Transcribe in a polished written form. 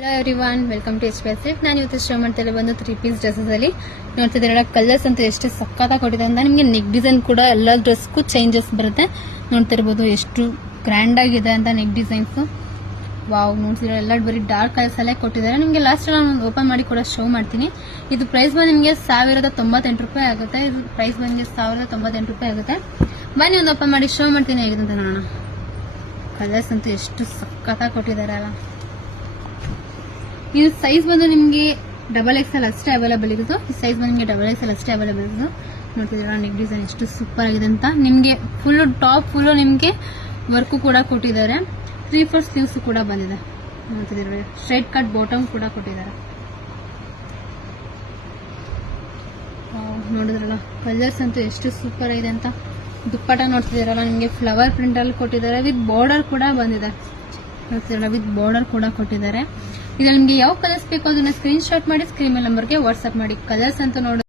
Hello everyone, welcome to H. ನಾನು ಇವತ್ತು show ಮಾಡ್ತಾ ಬಂದು 3 ಪೀಸ್ ಡ್ರೆಸ್ಸಸ್ ಅಲ್ಲಿ ನೋಡ್ತಿದ್ದೀರ. ಕಲರ್ಸ್ ಅಂತ ಎಷ್ಟು ಸಕ್ಕತ್ತಾಗಿ ಕೊಟ್ಟಿದೆ ಅಂತ. ನಿಮಗೆ ನೆಕ್ ಡಿಸೈನ್ ಕೂಡ ಎಲ್ಲ ಡ್ರೆಸ್ಗೂ ಚೇಂಜಸ್ ಬರುತ್ತೆ. ನೋಡ್ತಿರ್ಬೋದು ಎಷ್ಟು ಗ್ರ್ಯಾಂಡ್ ಆಗಿದೆ ಅಂತ ನೆಕ್ ಡಿಸೈನ್ಸ್. ವಾವ್, ನೋಡ್ತಿರೋ ಎಲ್ಲ ಬರೀ ಡಾರ್ಕ್ ಕಲರ್ಸ್ ಅಲ್ಲೇ ಕೊಟ್ಟಿದ್ದಾರೆ. ನಿಮಗೆ ಲಾಸ್ಟ್ ನಾನು ಓಪನ್ ಮಾಡಿ ಕೂಡ ಶೋ ಮಾಡ್ತೀನಿ. ಇದು ಪ್ರೈಸ್ ಬಂದು ನಿಮಗೆ 1098 ರೂಪಾಯಿ ಆಗುತ್ತೆ. ಇದು ಪ್ರೈಸ್ ಬಂದು 1098 ರೂಪಾಯಿ ಆಗುತ್ತೆ. ಬನ್ನಿ ಒಂದು ಓಪನ್ ಮಾಡಿ ಶೋ ಮಾಡ್ತೀನಿ ಹೇಗಿದೆ ಅಂತ ನೋಡೋಣ. ಕಲರ್ಸ್ ಅಂತೂ ಎಷ್ಟು ಸಕ್ಕತ್ತಾಗಿ ಕೊಟ್ಟಿದ್ದಾರೆ ಅಲ್ಲ. ಇದು ಸೈಜ್ ಬಂದು ನಿಮಗೆ XXL ಅಷ್ಟೇ ಅವೈಲೇಬಲ್ ಇರೋದು. ಈ ಸೈಜ್ ಬಂದು ನಿಮಗೆ XXL ಅಷ್ಟೇ ಅವೈಲೇಬಲ್ ಇರೋದು. ನೋಡ್ತಿದ್ದೀರಾ ನೆಕ್ ಡಿಸೈನ್ ಎಷ್ಟು ಸೂಪರ್ ಆಗಿದೆ ಅಂತ. ನಿಮಗೆ ಫುಲ್ ಟಾಪ್ ಫುಲ್ ನಿಮಗೆ ವರ್ಕ್ ಕೂಡ ಕೊಟ್ಟಿದ್ದಾರೆ. 3/4 ಸ್ಲೀವ್ಸ್ ಕೂಡ ಬಂದಿದೆ. ನೋಡ್ತಿದ್ದೀರಾ ಸ್ಟ್ರೈಟ್ ಕಟ್ ಬಾಟಮ್ ಕೂಡ ಕೊಟ್ಟಿದ್ದಾರೆ. ನೋಡಿದ್ರಲ್ಲ ಕಲರ್ಸ್ ಅಂತೂ ಎಷ್ಟು ಸೂಪರ್ ಆಗಿದೆ ಅಂತ. ದುಪ್ಪಟ ನೋಡ್ತಿದ್ದೀರಲ್ಲ ನಿಮಗೆ ಫ್ಲವರ್ ಪ್ರಿಂಟ್ ಅಲ್ಲಿ ಕೊಟ್ಟಿದ್ದಾರೆ. ವಿತ್ ಬಾರ್ಡರ್ ಕೂಡ ಬಂದಿದೆ. ನೋಡ್ತಿದ್ದೀರಲ್ಲ ವಿತ್ ಬಾರ್ಡರ್ ಕೂಡ ಕೊಟ್ಟಿದ್ದಾರೆ. ಇದ್ರಲ್ಲಿ ನಿಮಗೆ ಯಾವ ಕಲರ್ಸ್ ಬೇಕು ಅದನ್ನ ಸ್ಕ್ರೀನ್ ಶಾಟ್ ಮಾಡಿ ಸ್ಕ್ರೀನ್ ಮೇಲೆ ನಂಬರ್ಗೆ ವಾಟ್ಸ್ಆಪ್ ಮಾಡಿ. ಕಲರ್ಸ್ ಅಂತ ನೋಡಿ